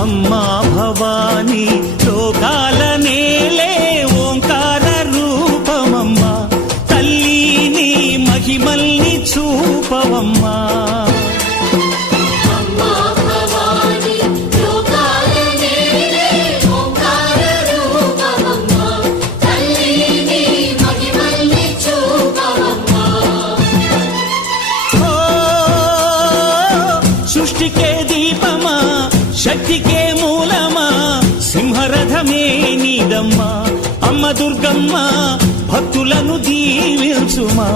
అమ్మా భవానీ లోకాల నేలే ఓంకార రూపమమ్మా, తల్లి మహిమల్ని చూపవమ్మా. సృష్టికే దీపమా, శక్తికే మూలమా, సింహరథమే నీదమ్మా. అమ్మ దుర్గమ్మ భక్తులను దీవించుమా.